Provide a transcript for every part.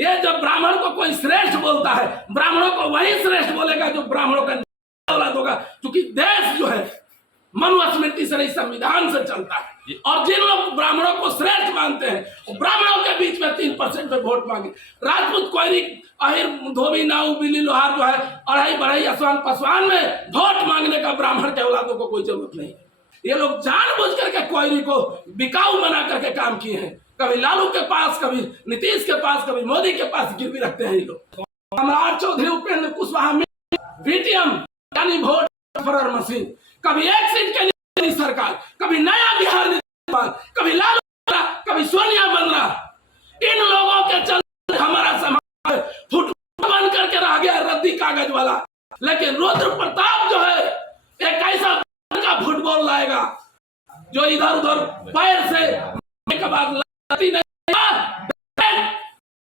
ये जब ब्राह्मण को कोई श्रेष्ठ बोलता है, ब्राह्मणों को वही श्रेष्ठ बोलेगा जो ब्राह्मणों का औलाद होगा, क्योंकि देश जो है मनुस्मृति से नहीं संविधान से चलता है। और जिन लोग ब्राह्मणों को श्रेष्ठ मानते हैं वो ब्राह्मणों के बीच में 3% पे वोट मांगे। राजपूत, कोयरी, अहिर, धोबी, नाऊ, बिल्ली, लोहार जो है अढ़ाई बढ़ाई असवान पसवान में वोट मांगने का ब्राह्मण के औलादों को कोई जरूरत नहीं। ये लोग जानबूझ करके कोयरी को बिकाऊ बना करके काम किए हैं। कभी लालू के पास, कभी नीतीश के पास, कभी मोदी के पास गिरवी रखते हैं ये लोग। सम्राट चौधरी, उपेंद्र कुशवाहा, VTM यानी वोट ट्रांसफर मशीन, कभी एक सीट के लिए सरकार, कभी नया बिहार, कभी लालू, कभी सोनिया बन रहा। इन लोगों के चलते हमारा समाज फुटबॉल बन करके रह गया, रद्दी कागज वाला। लेकिन रुद्र प्रताप जो है एक ऐसा का फुटबॉल लाएगा जो इधर उधर पैर से के बाद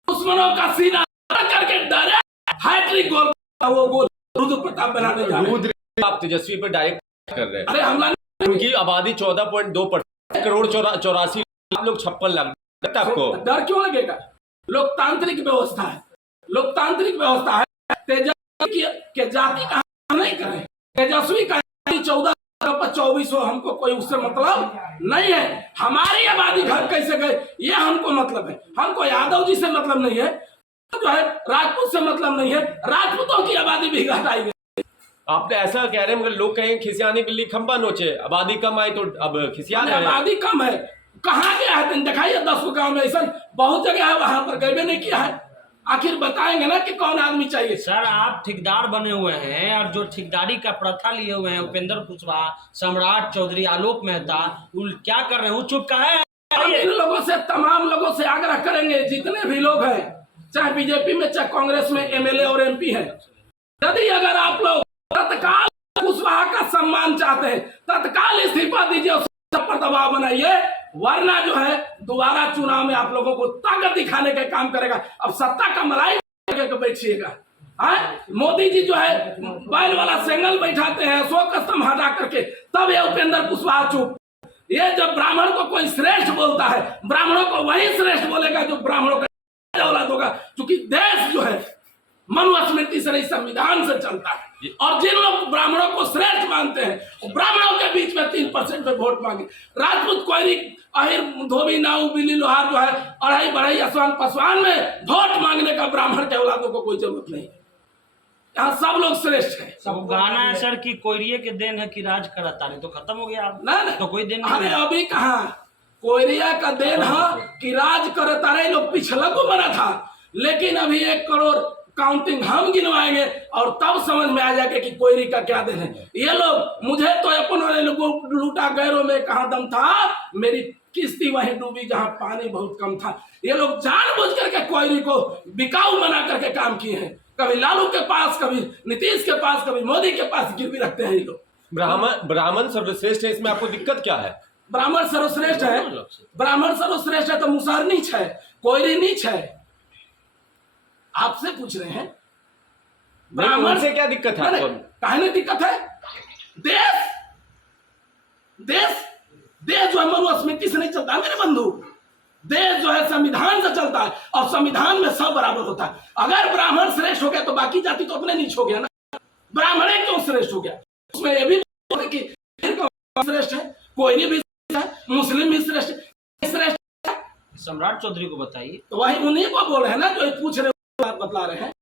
दुश्मनों का सीना करके डायरेक्ट हैट्रिक गोल, वो गोल रुद्र प्रताप बनाने जा रहे हैं। आप तेजस्वी पे डायरेक्ट कर रहे हैं। अरे हमला, उनकी आबादी 14.2%, करोड़ 84 लोग 56 लाख। आपको डर क्यों लगेगा? लोकतांत्रिक व्यवस्था है, लोकतांत्रिक व्यवस्था है। तेजस्वी के जाति का नहीं करें, तेजस्वी का 14/24 हो, हमको कोई उससे मतलब नहीं है। हमारी आबादी घर कैसे गए ये हमको मतलब है। हमको यादव जी से मतलब नहीं है, जो है राजपूत से मतलब नहीं है। राजपूतों की आबादी भी घटाई गई। आपने ऐसा कह रहे हैं, मगर लोग कहेंगे खिसियाने के लिए खंबा नोचे, आबादी कम आई तो अब खिसिया रहे हैं। आबादी कम है, कहाँ गया है? दिखाइए 10 गांव में ऐसा बहुत जगह है, वहां पर गए नहीं किया है। आखिर बताएंगे ना कि कौन आदमी चाहिए। सर आप ठेकेदार बने हुए हैं और जो ठेकेदारी का प्रथा लिए हुए हैं, उपेंद्र कुशवाहा, सम्राट चौधरी, आलोक मेहता, क्या कर रहे हैं? चुप का है। इन लोगों से, तमाम लोगों से आग्रह करेंगे, जितने भी लोग हैं, चाहे बीजेपी में चाहे कांग्रेस में MLA और MP है, यदि अगर आप लोग तत्काल कुशवाहा का सम्मान चाहते हैं, तत्काल इस्तीफा दीजिए और पर दबाव बनाइए, वरना जो है दोबारा चुनाव में आप लोगों को ताकत दिखाने का काम करेगा। अब सत्ता का मलाई बैठिएगा। मोदी जी जो है बैल वाला सेंगल बैठाते हैं, अशोक स्तंभ हटा करके, तब ये उपेंद्र कुशवाहा चुप। ये जब ब्राह्मण को कोई श्रेष्ठ बोलता है, ब्राह्मणों को वही श्रेष्ठ बोलेगा जो ब्राह्मणों का औलाद होगा, क्योंकि देश जो है मनुस्मृति से नहीं संविधान से चलता है। और जिन लोग ब्राह्मणों को श्रेष्ठ मानते हैं वो ब्राह्मणों के बीच में 3% पे वोट मांगे। राजपूत, कोयरी, अहिर, धोबी, नाऊ, बिल्ली, लोहार जो है अढ़ाई बढ़ाई असवान पसवान में वोट मांगने का ब्राह्मण के औलादों को कोई जरूरत नहीं। यहाँ सब लोग श्रेष्ठ है। सब गाना है सर कि कोयरिये के देन है कि राज करता, नहीं तो खत्म हो गया। नहीं तो कोई देन नहीं, अभी कहा कोयरिया का देन है कि राज करता रहे। लोग पिछला को बना था, लेकिन अभी 1 करोड़ काउंटिंग हम गिनवाएंगे और तब समझ में आ जाएगा कि कोयरी का क्या देन है। ये लोग, मुझे तो अपन वाले लोगों लूटा, गैरों में कहाँ दम था, मेरी किस्ती वहीं डूबी जहां पानी बहुत कम था। ये लोग जानबूझ करके कोयरी को बिकाऊ बना करके काम किए हैं। कभी लालू के पास, कभी नीतीश के पास, कभी मोदी के पास गिरवी रखते हैं ये लोग। ब्राह्मण सर्वश्रेष्ठ है, इसमें आपको दिक्कत क्या है? ब्राह्मण सर्वश्रेष्ठ है, ब्राह्मण सर्वश्रेष्ठ है तो मुसहर नीच है, कोयरी नीच है। आपसे पूछ रहे हैं ब्राह्मण से क्या दिक्कत है? कहने दिक्कत है, देश देश देश जो है मनुस्मृति से नहीं चलता है मेरे बंधु। देश जो है संविधान से चलता है और संविधान में सब बराबर होता है। अगर ब्राह्मण श्रेष्ठ हो गया तो बाकी जाति तो अपने नीच हो गया ना। ब्राह्मण क्यों श्रेष्ठ हो गया? उसमें ये भी कि श्रेष्ठ है, कोई भी श्रेष्ठ है, मुस्लिम भी श्रेष्ठ है। सम्राट चौधरी को बताइए। तो वही उन्हीं को बोल रहे हैं ना जो पूछ रहे, बतला रहे हैं।